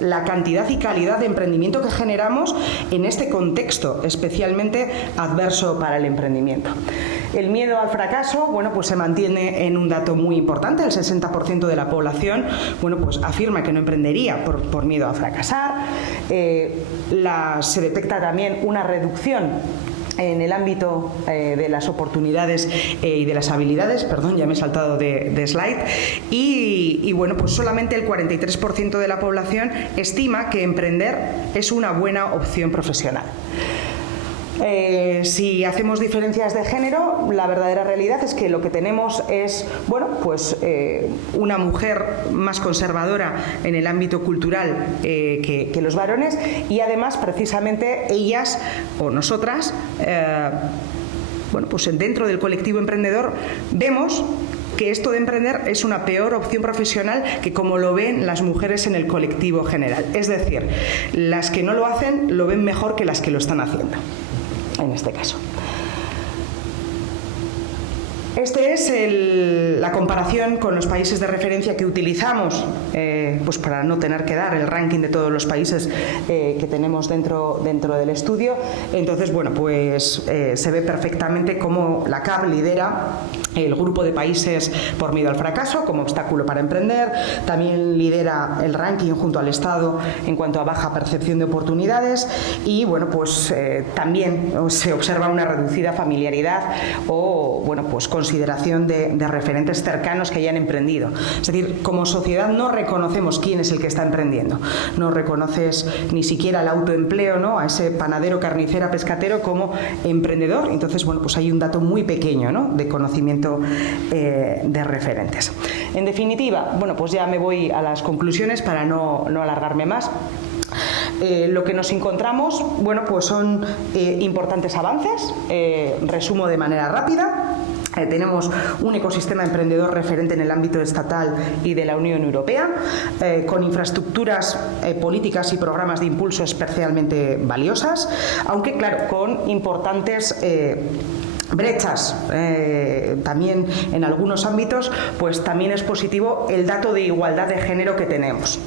la cantidad y calidad de emprendimiento que generamos en este contexto especialmente adverso para el emprendimiento. El miedo al fracaso, bueno, pues se mantiene en un dato muy importante. El 60% de la población, bueno, pues afirma que no emprendería por miedo a fracasar. Se detecta también una reducción en el ámbito de las oportunidades y de las habilidades, perdón, ya me he saltado de slide, y bueno, pues solamente el 43% de la población estima que emprender es una buena opción profesional. Si hacemos diferencias de género, la verdadera realidad es que lo que tenemos es, bueno, pues una mujer más conservadora en el ámbito cultural que los varones, y además precisamente ellas o nosotras, bueno, pues dentro del colectivo emprendedor vemos que esto de emprender es una peor opción profesional que como lo ven las mujeres en el colectivo general. Es decir, las que no lo hacen lo ven mejor que las que lo están haciendo, en este caso. Esta es la comparación con los países de referencia que utilizamos, pues para no tener que dar el ranking de todos los países que tenemos dentro del estudio. Entonces, bueno, pues se ve perfectamente cómo la CAP lidera el grupo de países por miedo al fracaso como obstáculo para emprender. También lidera el ranking junto al Estado en cuanto a baja percepción de oportunidades, y bueno, pues también se observa una reducida familiaridad o, bueno, pues consideración de referentes cercanos que hayan emprendido. Es decir, como sociedad no reconocemos quién es el que está emprendiendo. No reconoces ni siquiera el autoempleo, ¿no?, a ese panadero, carnicera, pescatero como emprendedor. Entonces, bueno, pues hay un dato muy pequeño, ¿no?, de conocimiento de referentes. En definitiva, bueno, pues ya me voy a las conclusiones para no alargarme más. Lo que nos encontramos, bueno, pues son importantes avances. Resumo de manera rápida. Tenemos un ecosistema emprendedor referente en el ámbito estatal y de la Unión Europea, con infraestructuras políticas y programas de impulso especialmente valiosas, aunque claro, con importantes brechas también en algunos ámbitos. Pues también es positivo el dato de igualdad de género que tenemos.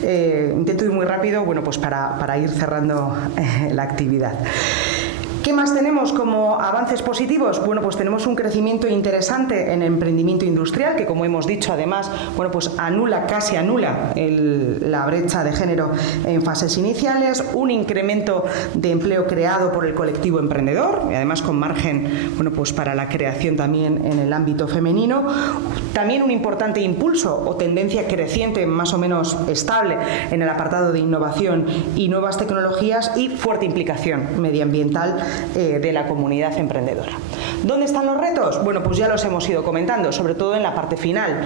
Intento ir muy rápido, bueno, pues para ir cerrando la actividad. ¿Qué más tenemos como avances positivos? Bueno, pues tenemos un crecimiento interesante en el emprendimiento industrial, que, como hemos dicho, además, bueno, pues casi anula la brecha de género en fases iniciales, un incremento de empleo creado por el colectivo emprendedor, y además con margen, bueno, pues para la creación también en el ámbito femenino. También un importante impulso o tendencia creciente más o menos estable en el apartado de innovación y nuevas tecnologías, y fuerte implicación medioambiental de la comunidad emprendedora. ¿Dónde están los retos? Bueno, pues ya los hemos ido comentando, sobre todo en la parte final.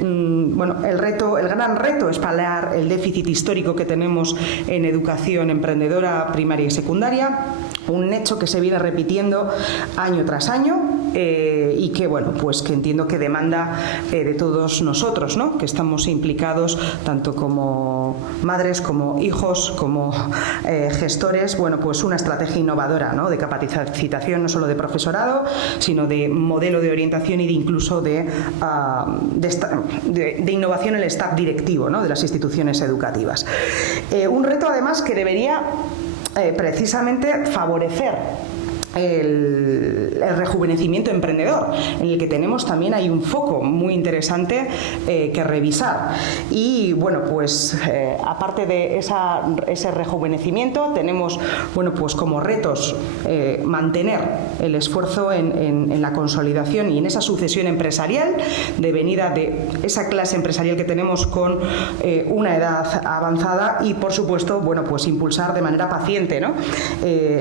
Bueno, el gran reto es paliar el déficit histórico que tenemos en educación emprendedora primaria y secundaria. un hecho que se viene repitiendo año tras año y que, bueno, pues que entiendo que demanda de todos nosotros, ¿no? Que estamos implicados tanto como madres, como hijos, como gestores, bueno, pues una estrategia innovadora, ¿no? De capacitación no solo de profesorado, sino de modelo de orientación y de incluso de innovación en el staff directivo, ¿no? De las instituciones educativas. Un reto además que debería precisamente favorecer el rejuvenecimiento emprendedor, en el que tenemos también hay un foco muy interesante que revisar. Y bueno, pues aparte de ese rejuvenecimiento, tenemos, bueno, pues como retos mantener el esfuerzo en la consolidación y en esa sucesión empresarial de venida de esa clase empresarial que tenemos con una edad avanzada y, por supuesto, bueno, pues impulsar de manera paciente, ¿no?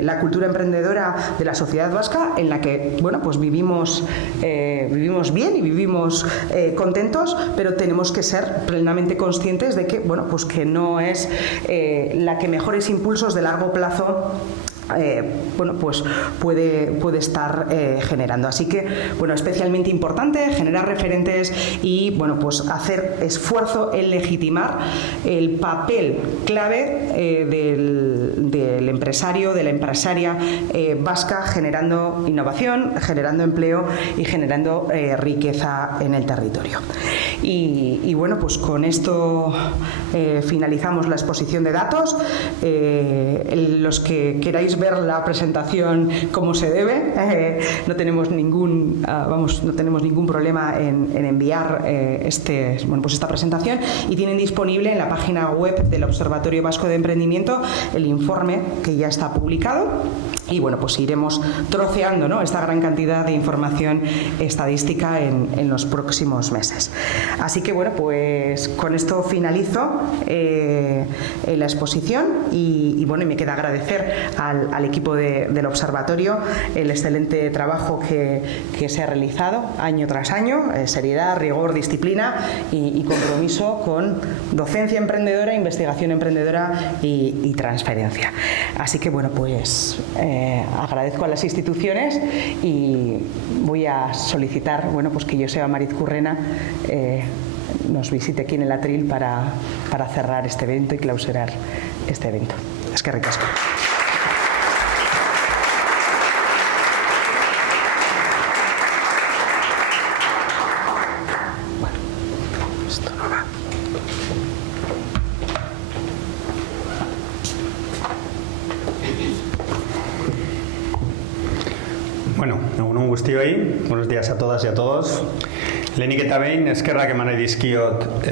La cultura emprendedora de la sociedad vasca, en la que, bueno, pues vivimos bien y vivimos contentos, pero tenemos que ser plenamente conscientes de que, bueno, pues que no es la que mejores impulsos de largo plazo bueno, pues puede estar generando. Así que, bueno, especialmente importante generar referentes y, bueno, pues hacer esfuerzo en legitimar el papel clave del empresario, de la empresaria vasca, generando innovación, generando empleo y generando riqueza en el territorio. Y bueno, pues con esto finalizamos la exposición de datos. Los que queráis ver la presentación como se debe, no tenemos ningún problema en enviar esta presentación, y tienen disponible en la página web del Observatorio Vasco de Emprendimiento el informe que ya está publicado. Y bueno, pues iremos troceando, ¿no?, esta gran cantidad de información estadística en los próximos meses. Así que bueno, pues con esto finalizo la exposición y bueno, y me queda agradecer al equipo del observatorio el excelente trabajo que se ha realizado año tras año, seriedad, rigor, disciplina y compromiso con docencia emprendedora, investigación emprendedora y transferencia. Así que bueno, pues agradezco a las instituciones y voy a solicitar, bueno, pues que Joseba Mariz Currena nos visite aquí en el atril para cerrar este evento y clausurar este evento. Eskerrik asko. Bueno, esto no va. Bueno, egun guztioi, buenos días a todas y a todos. Lehenik eta behin, eskerrak eman nahi dizkiot